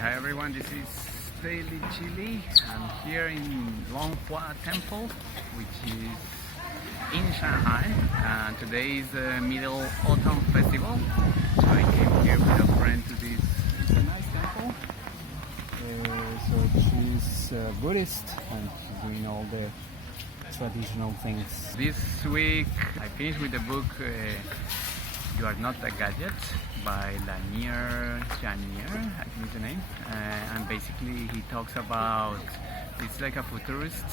Hi everyone, this is DailyChilli. I'm here in Longhua Temple, which is in Shanghai, and today is the Middle Autumn Festival. So I came here with a friend to this nice temple. So she's Buddhist and she's doing all the traditional things. This week I finished with the book You Are Not a Gadget by Lanier Janier, I think is the name, and basically he talks about, it's like a futurist,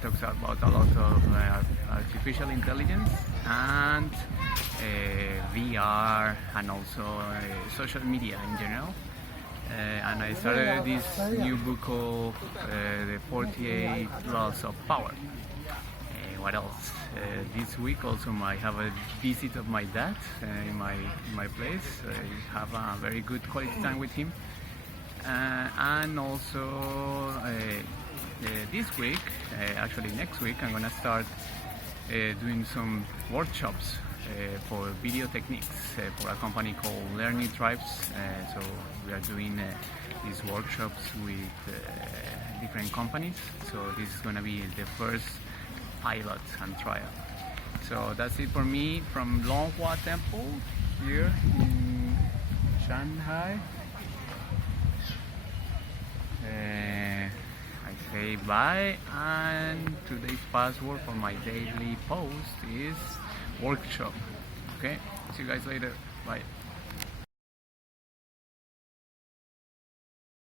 talks about a lot of artificial intelligence and VR and also social media in general. And I started this new book called The 48 Laws of Power. What else? This week also I have a visit of my dad in my place. I have a very good quality time with him. And also this week, actually next week, I'm gonna start doing some workshops for video techniques for a company called Learning Tribes. So we are doing these workshops with different companies. So this is gonna be the first pilot and trial. So that's it for me from Longhua Temple here in Shanghai. I say bye, and today's password for my daily post is workshop. Okay, see you guys later. Bye.